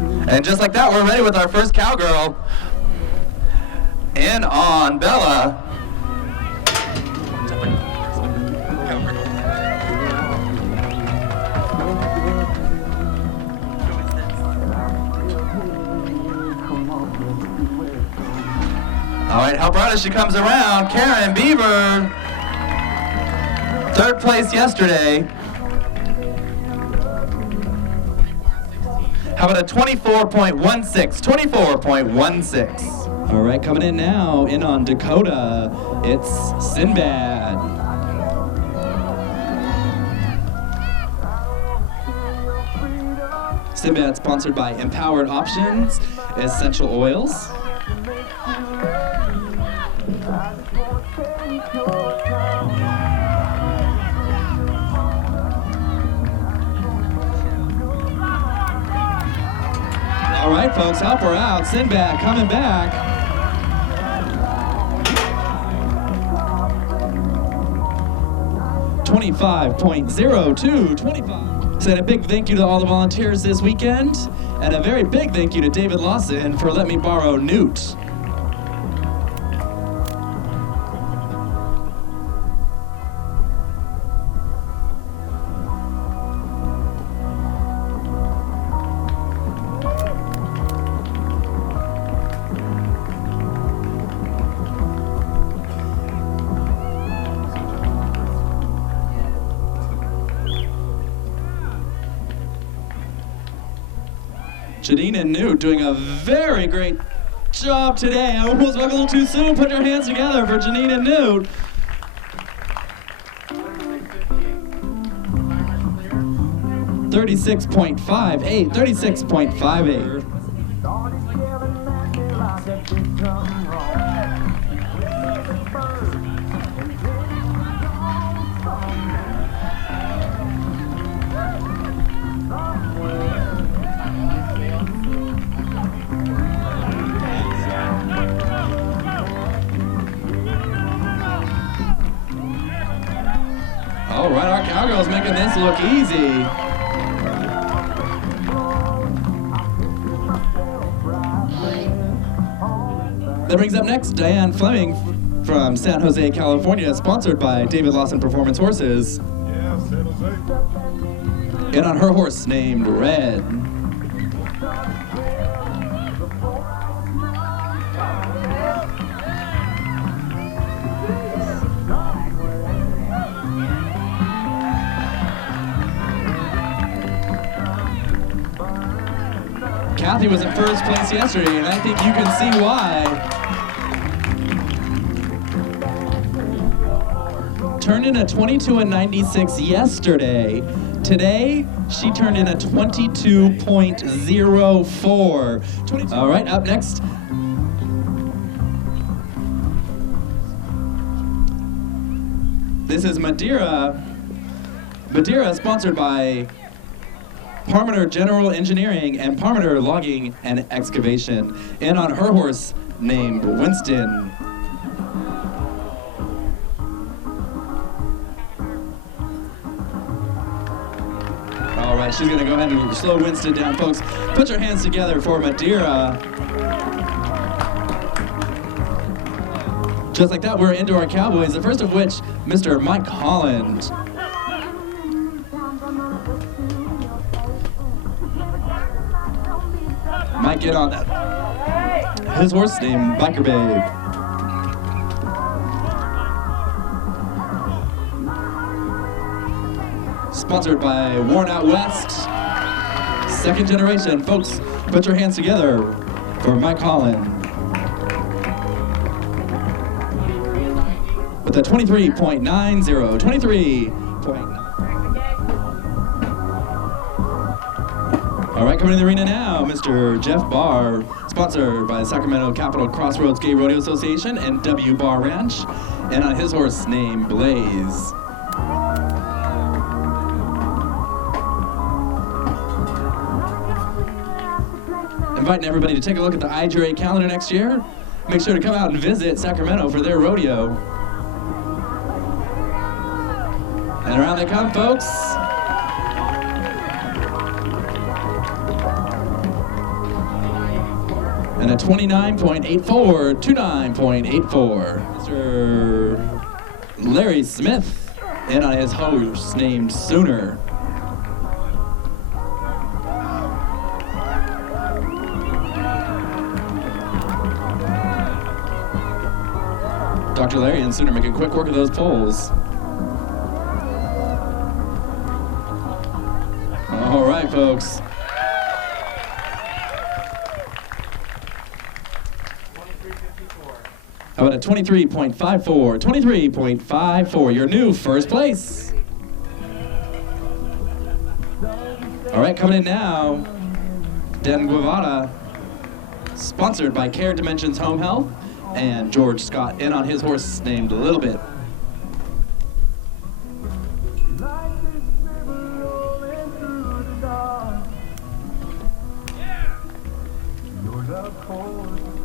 And just like that, we're ready with our first cowgirl. In on Bella. All right, help her out as she comes around. Karen Beaver, third place yesterday. How about a 24.16? 24.16. All right, coming in now, in on Dakota, it's Sinbad. Sinbad sponsored by Empowered Options, Essential Oils. All right, folks, help her out. Sinbad coming back. .25. Said a big thank you to all the volunteers this weekend, and a very big thank you to David Lawson for letting me borrow Newt. Janine and Newt doing a very great job today. I almost went a little too soon. Put your hands together for Janine and Newt. .58, 36.58. All right, our cowgirls making this look easy. That brings up next Diane Fleming from San Jose, California, sponsored by David Lawson Performance Horses. Yeah, San Jose. And on her horse named Red. Kathy was in first place yesterday, and I think you can see why. Turned in a 22.96 yesterday. Today, she turned in a 22.04. All right, up next. This is Madeira. Madeira sponsored by Parmeter General Engineering and Parmeter Logging and Excavation. And on her horse named Winston. All right, she's gonna go ahead and slow Winston down, folks. Put your hands together for Madeira. Just like that, we're into our Cowboys, the first of which, Mr. Mike Holland. Might get on that. His horse named Biker Babe. Sponsored by Worn Out West. Second generation. Folks, put your hands together for Mike Holland. With a 23.90. 23.90. All right, coming in the arena now, Mr. Jeff Barr, sponsored by Sacramento Capital Crossroads Gay Rodeo Association and W Barr Ranch, and on his horse named Blaze. Inviting everybody to take a look at the IGRA calendar next year. Make sure to come out and visit Sacramento for their rodeo. And around they come, folks. And a 29.84, 29.84. Mr. Larry Smith in on his horse named Sooner. Dr. Larry and Sooner making quick work of those poles. All right, folks. How about a 23.54? 23.54, your new first place. All right, coming in now, Den Guevara, sponsored by Care Dimensions Home Health, and George Scott in on his horse named Little Bit.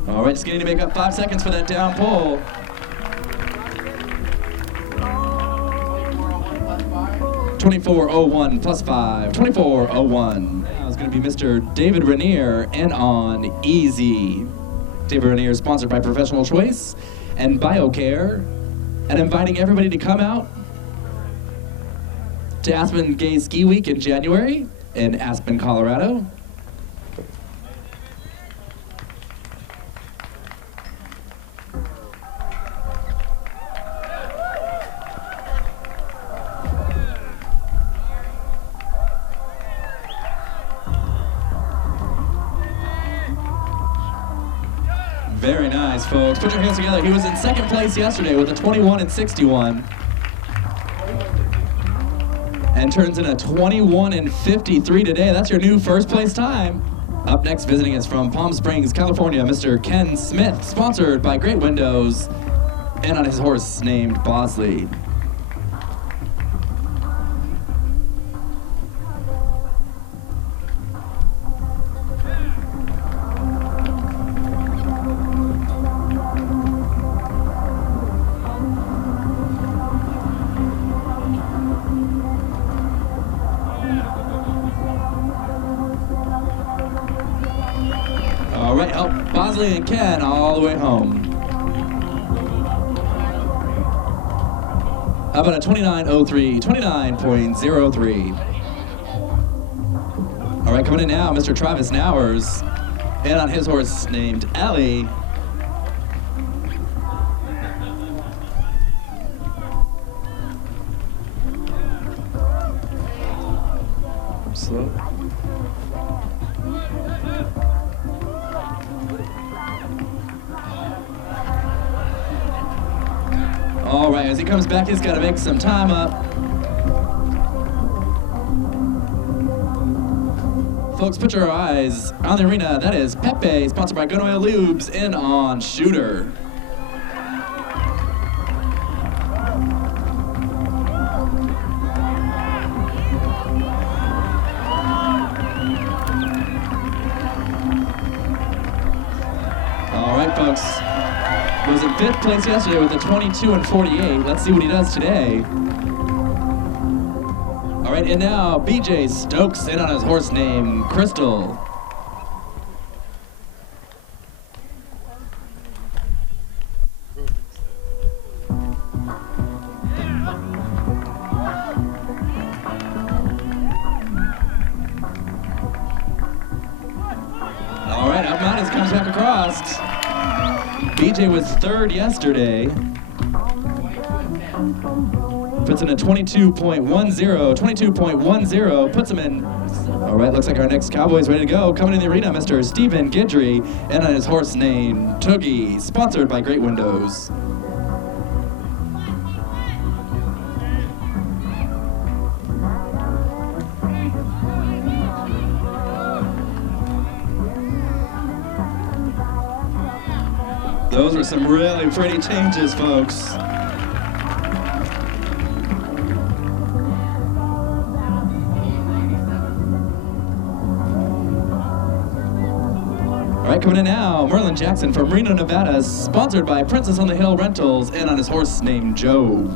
All right, just getting to make up 5 seconds for that down pole. 24:01 plus 5. 24:01. Now it's going to be Mr. David Rainier and on Easy. David Rainier is sponsored by Professional Choice and BioCare, and inviting everybody to come out to Aspen Gay Ski Week in January in Aspen, Colorado. Very nice, folks. Put your hands together. He was in second place yesterday with a 21:61. And turns in a 21:53 today. That's your new first place time. Up next, visiting us from Palm Springs, California, Mr. Ken Smith, sponsored by Great Windows, and on his horse named Bosley. All right, help Bosley and Ken all the way home. How about a 29:03, 29.03. All right, coming in now, Mr. Travis Nowers, and on his horse named Ellie. Slow. All right, as he comes back, he's got to make some time up. Folks, put your eyes on the arena. That is Pepe, sponsored by Gun Oil Lubes, in on Shooter. All right, folks. He was in 5th place yesterday with a 22:48. Let's see what he does today. All right, and now BJ Stokes in on his horse named Crystal. All right, up mountains comes back across. BJ was 3rd yesterday. Puts in a 22.10, 22.10, puts him in. All right, looks like our next cowboy's ready to go. Coming in the arena, Mr. Stephen Guidry, and on his horse named Toogie, sponsored by Great Windows. Those were some really pretty changes, folks. All right, coming in now, Merlin Jackson from Reno, Nevada, sponsored by Princess on the Hill Rentals, and on his horse named Joe.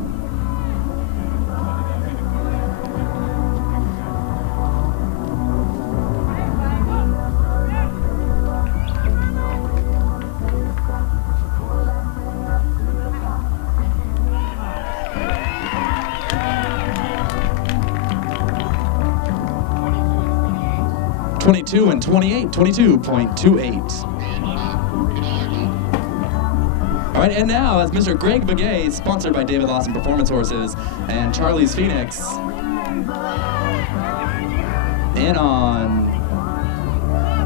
22 and 28, 22.28. All right, and now as Mr. Greg Begay, sponsored by David Lawson Performance Horses and Charlie's Phoenix, in on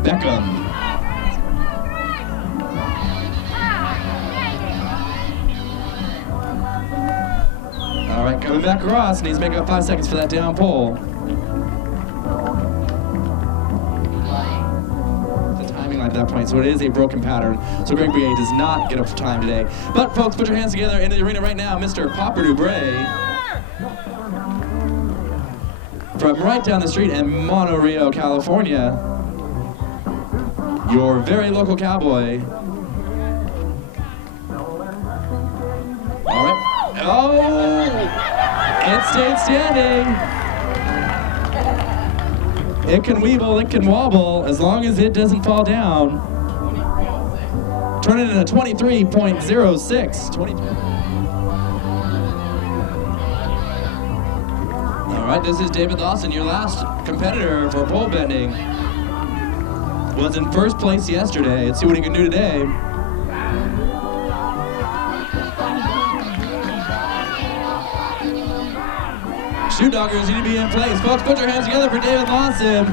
Beckham. All right, coming back across, and he's making up 5 seconds for that down pole. The timing at that point, so it is a broken pattern. So Greg Begay does not get up for time today. But folks, put your hands together in the arena right now, Mr. Popper Dubray. From right down the street in Monterey, California, your very local cowboy. All right. Oh! It stayed standing. It can weeble, it can wobble, as long as it doesn't fall down. Turn it into 23.06. All right, this is David Lawson, your last competitor for pole bending. Was in first place yesterday. Let's see what he can do today. Shoe doggers need to be in place. Folks, put your hands together for David Lawson.